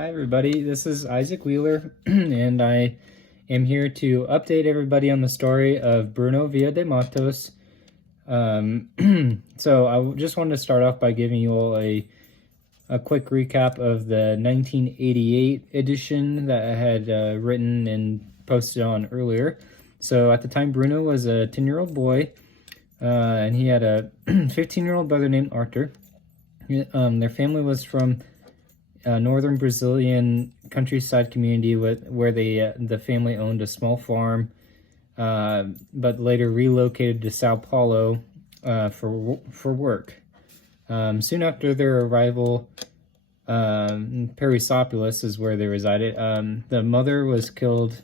Hi everybody, this is Isaac Wheeler and I am here to update everybody on the story of Bruno Vila de Matos. So I just wanted to start off by giving you all a quick recap of the 1988 edition that I had written and posted on earlier. So at the time, Bruno was a 10-year-old boy and he had a 15-year-old brother named Arthur. Their family was from northern Brazilian countryside community where the family owned a small farm, but later relocated to Sao Paulo for work. Soon after their arrival, Perisopolis is where they resided. The mother was killed,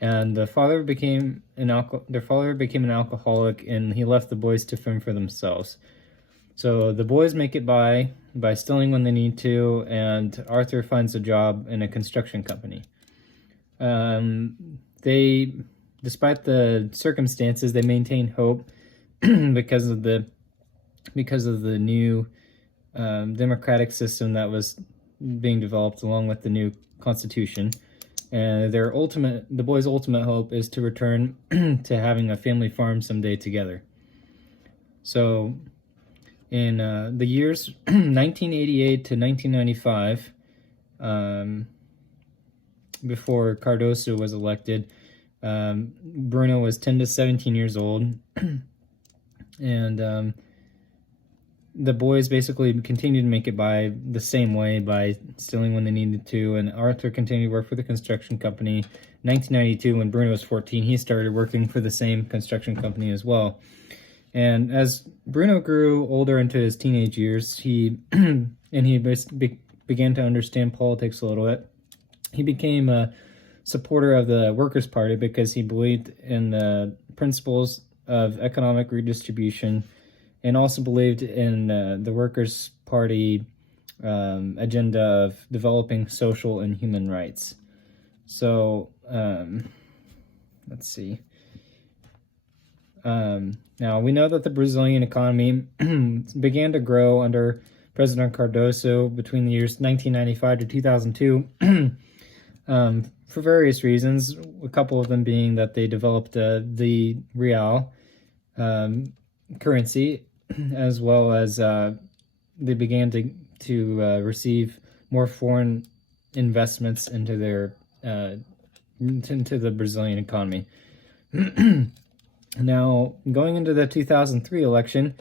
and their father became an alcoholic, and he left the boys to fend for themselves. So the boys make it by stealing when they need to, and Arthur finds a job in a construction company. Despite the circumstances, they maintain hope because of the new democratic system that was being developed along with the new constitution. And the boys' ultimate hope is to return to having a family farm someday together. So in the years 1988 to 1995, before Cardoso was elected, Bruno was 10 to 17 years old, and the boys basically continued to make it by the same way, by stealing when they needed to, and Arthur continued to work for the construction company. 1992, when Bruno was 14, he started working for the same construction company as well. And as Bruno grew older into his teenage years, he began to understand politics a little bit. He became a supporter of the Workers' Party because he believed in the principles of economic redistribution, and also believed in the Workers' Party agenda of developing social and human rights. So, let's see. Now, we know that the Brazilian economy began to grow under President Cardoso between the years 1995 to 2002 for various reasons, a couple of them being that they developed the real currency, as well as they began to receive more foreign investments into the Brazilian economy. Now, going into the 2003 election,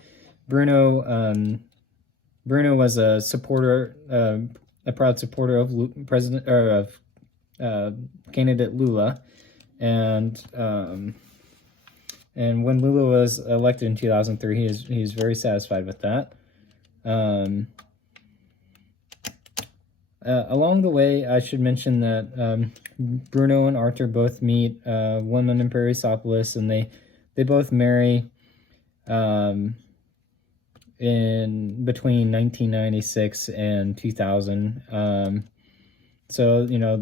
Bruno was a proud supporter of candidate Lula, and when Lula was elected in 2003, he was very satisfied with that. Along the way, I should mention that Bruno and Arthur both meet women in Perisopolis, and they both marry in between 1996 and 2000. So, you know,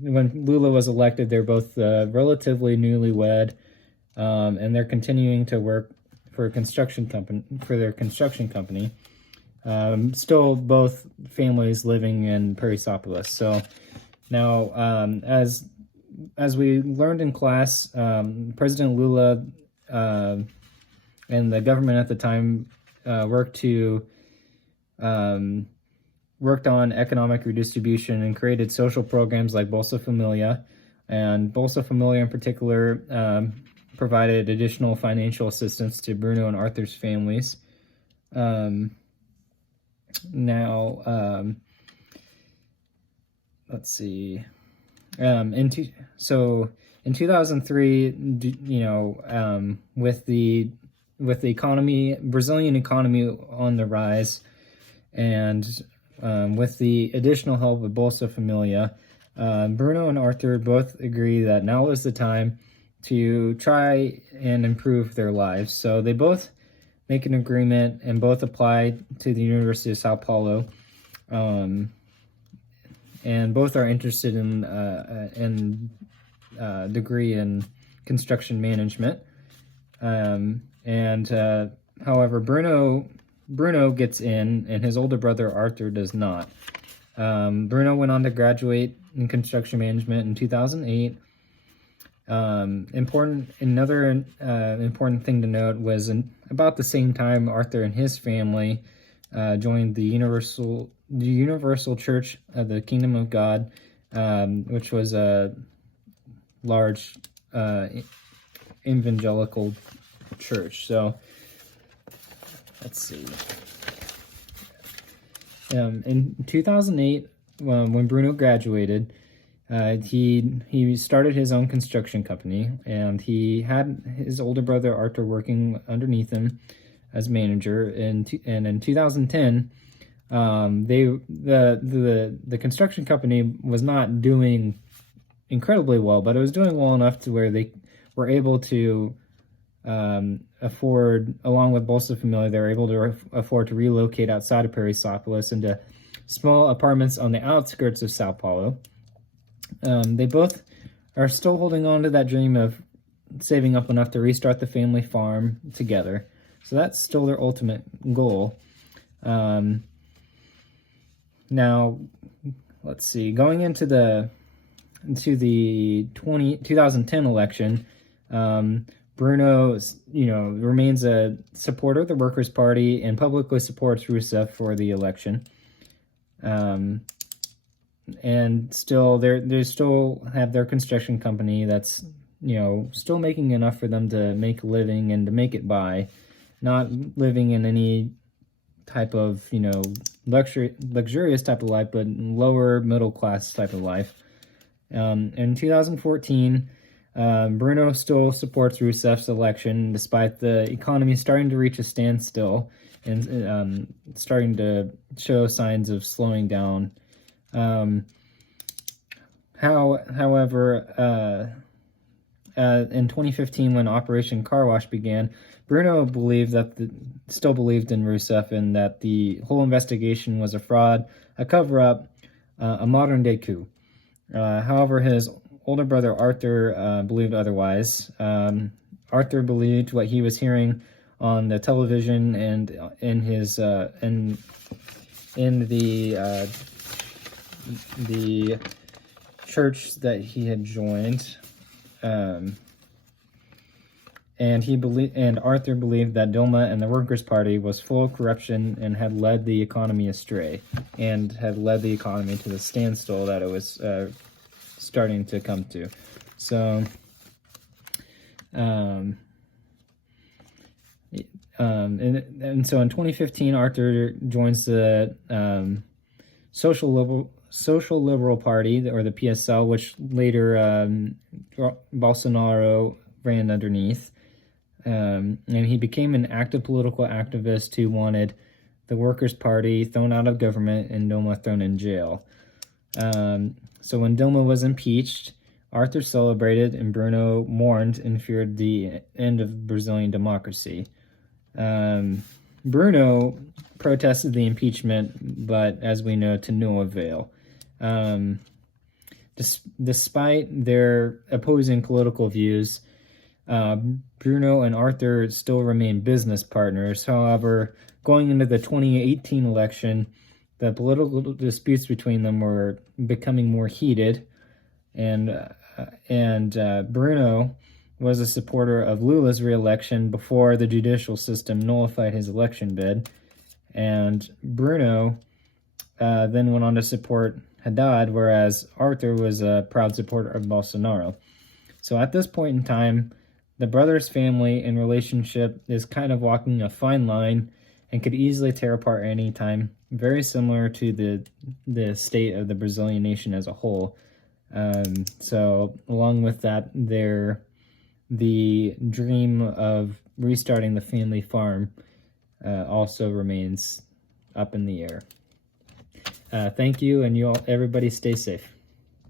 when Lula was elected, they're both relatively newlywed, and they're continuing to work for their construction company. Still both families living in Perisopolis. So now, as we learned in class, President Lula and the government at the time worked on economic redistribution and created social programs like Bolsa Familia. And Bolsa Familia in particular provided additional financial assistance to Bruno and Arthur's families. Let's see. In 2003, you know, with the Brazilian economy on the rise, and with the additional help of Bolsa Familia, Bruno and Arthur both agree that now is the time to try and improve their lives. So they both make an agreement and both apply to the University of Sao Paulo. And both are interested in degree in construction management. However, Bruno gets in, and his older brother Arthur does not. Bruno went on to graduate in construction management in 2008. Another important thing to note was about the same time Arthur and his family joined the Universal Church of the Kingdom of God, which was a large evangelical church. So let's see. In 2008, when Bruno graduated, he started his own construction company, and he had his older brother Arthur working underneath him as manager. And in 2010, the construction company was not doing incredibly well, but it was doing well enough to where they were able to afford, along with Bolsa Familia, they were able to afford to relocate outside of Paraisópolis into small apartments on the outskirts of Sao Paulo. They both are still holding on to that dream of saving up enough to restart the family farm together. So that's still their ultimate goal. Now, let's see, going into the 2010 election, Bruno, remains a supporter of the Workers' Party and publicly supports Rousseff for the election. And still, they still have their construction company that's, still making enough for them to make a living and to make it by, not living in any type of, luxurious type of life, but lower middle class type of life. In 2014, Bruno still supports Rousseff's election, despite the economy starting to reach a standstill and starting to show signs of slowing down. However, in 2015, when Operation Car Wash began, Bruno still believed in Rousseff and that the whole investigation was a fraud, a cover-up, a modern-day coup. However, his older brother Arthur believed otherwise. Arthur believed what he was hearing on the television and in his in the church that he had joined, and Arthur believed that Dilma and the Workers' Party was full of corruption and had led the economy astray, and had led the economy to the standstill that it was starting to come to. So, and so in 2015, Arthur joins the Social Liberal Party, or the PSL, which later Bolsonaro ran underneath. And he became an active political activist who wanted the Workers' Party thrown out of government and Dilma thrown in jail. So when Dilma was impeached, Arthur celebrated and Bruno mourned and feared the end of Brazilian democracy. Bruno protested the impeachment, but as we know, to no avail. Despite their opposing political views, Bruno and Arthur still remain business partners. However, going into the 2018 election, the political disputes between them were becoming more heated, and Bruno was a supporter of Lula's re-election before the judicial system nullified his election bid, and Bruno then went on to support Haddad, whereas Arthur was a proud supporter of Bolsonaro. So at this point in time, the brothers' family and relationship is kind of walking a fine line and could easily tear apart at any time, very similar to the state of the Brazilian nation as a whole. So along with that, the dream of restarting the family farm also remains up in the air. Thank you, and everybody stay safe.